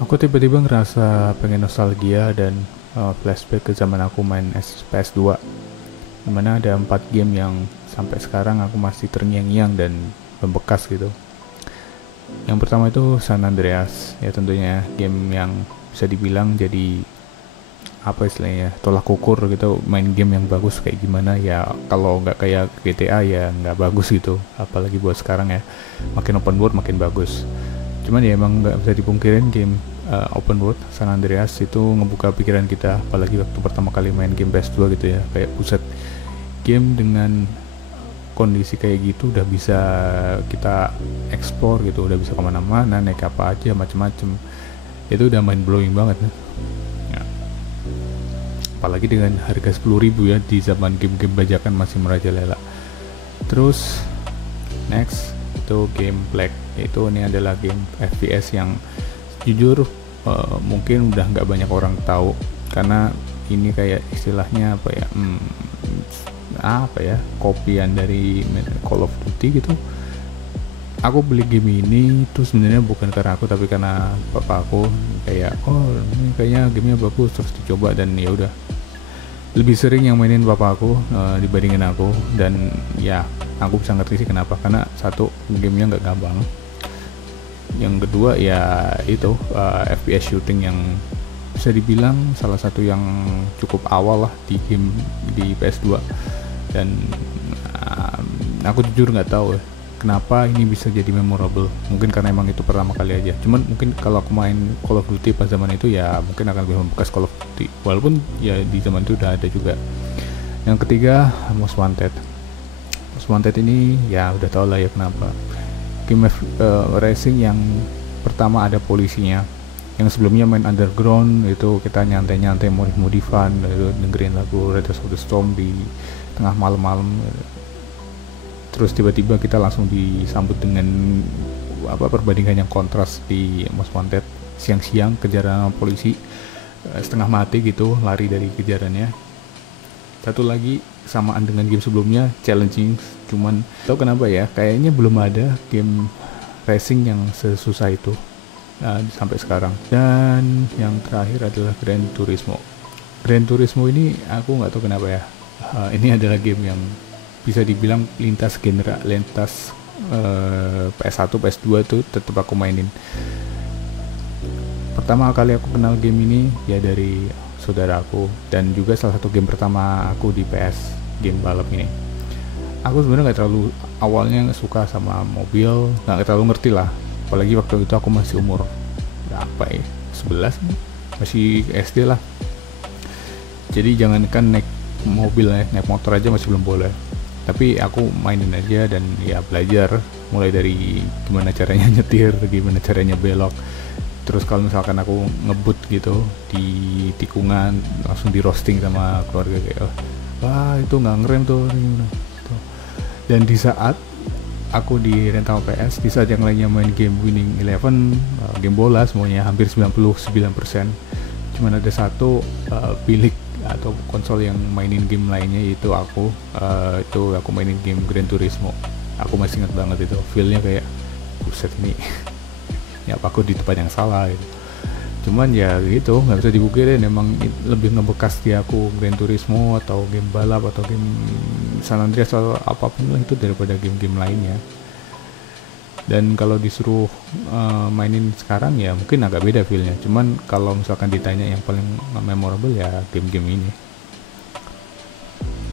Aku tiba-tiba ngerasa pengen nostalgia dan flashback ke zaman aku main PS2, dimana ada 4 game yang sampai sekarang aku masih terngiang-ngiang dan membekas gitu. Yang pertama itu San Andreas, ya tentunya game yang bisa dibilang jadi apa istilahnya, tolak ukur gitu main game yang bagus kayak gimana ya. Kalau nggak kayak GTA ya nggak bagus gitu, apalagi buat sekarang ya, makin open world makin bagus. Cuman ya emang nggak bisa dipungkirin game open world San Andreas itu ngebuka pikiran kita, apalagi waktu pertama kali main game PS2 gitu ya, kayak buset, game dengan kondisi kayak gitu udah bisa kita explore gitu, udah bisa kemana-mana naik apa aja macem-macem. Itu udah mind blowing banget ya. Apalagi dengan harga 10.000 ya di zaman game-game bajakan masih merajalela. Terus next itu game Black, itu ini adalah game FPS yang jujur mungkin udah nggak banyak orang tahu, karena ini kayak istilahnya apa ya, kopian dari Call of Duty gitu. Aku beli game ini tuh sebenarnya bukan karena aku, tapi karena papa aku, kayak oh ini kayaknya gamenya bagus, terus dicoba dan ya udah, lebih sering yang mainin papa aku dibandingin aku. Dan ya aku bisa ngerti sih kenapa, karena satu, gamenya nggak gampang. Yang kedua ya itu FPS shooting yang bisa dibilang salah satu yang cukup awal lah di game di PS2. Dan um, aku jujur nggak tahu ya, kenapa ini bisa jadi memorable. Mungkin karena emang itu pertama kali aja. Cuman mungkin kalau aku main Call of Duty pas zaman itu ya mungkin akan lebih membekas Call of Duty, walaupun ya di zaman itu udah ada juga. Yang ketiga, Most Wanted. Most Wanted ini ya udah tau lah ya kenapa. Game racing yang pertama ada polisinya. Yang sebelumnya main Underground itu kita nyantai-nyantai modif-modifan, dengerin lagu Riders of the Storm di tengah malam-malam. Terus tiba-tiba kita langsung disambut dengan perbandingan yang kontras di Most Wanted. Siang-siang kejaran polisi, setengah mati gitu lari dari kejarannya. Satu lagi samaan dengan game sebelumnya, challenging, cuman tau kenapa ya, kayaknya belum ada game racing yang sesusah itu sampai sekarang. Dan yang terakhir adalah Gran Turismo. Gran Turismo ini aku nggak tahu kenapa ya, ini adalah game yang bisa dibilang lintas genre, lintas PS1 PS2 tuh tetap aku mainin. Pertama kali aku kenal game ini ya dari saudaraku, dan juga salah satu game pertama aku di PS, game balap ini. Aku sebenarnya nggak terlalu awalnya suka sama mobil, nggak terlalu ngerti lah, apalagi waktu itu aku masih umur berapa ya, 11, masih SD lah. Jadi jangankan naik mobil ya, naik motor aja masih belum boleh. Tapi aku mainin aja dan ya belajar, mulai dari gimana caranya nyetir, gimana caranya belok. Terus kalau misalkan aku ngebut gitu di tikungan, langsung di roasting sama keluarga kayak wah itu nggak ngerem tuh. Dan di saat aku di rental PS, di saat yang lainnya main game Winning Eleven, game bola semuanya hampir 99%, cuman ada satu bilik atau konsol yang mainin game lainnya, yaitu aku. Itu aku mainin game Gran Turismo. Aku masih ingat banget itu feelnya, kayak buset ini ya apa aku di tempat yang salah gitu. Cuman ya gitu, nggak bisa dibuktikan, emang lebih ngebekas di aku Gran Turismo atau game balap atau game San Andreas atau apapun lah itu daripada game-game lainnya. Dan kalau disuruh mainin sekarang ya mungkin agak beda feelnya. Cuman kalau misalkan ditanya yang paling memorable ya game-game ini.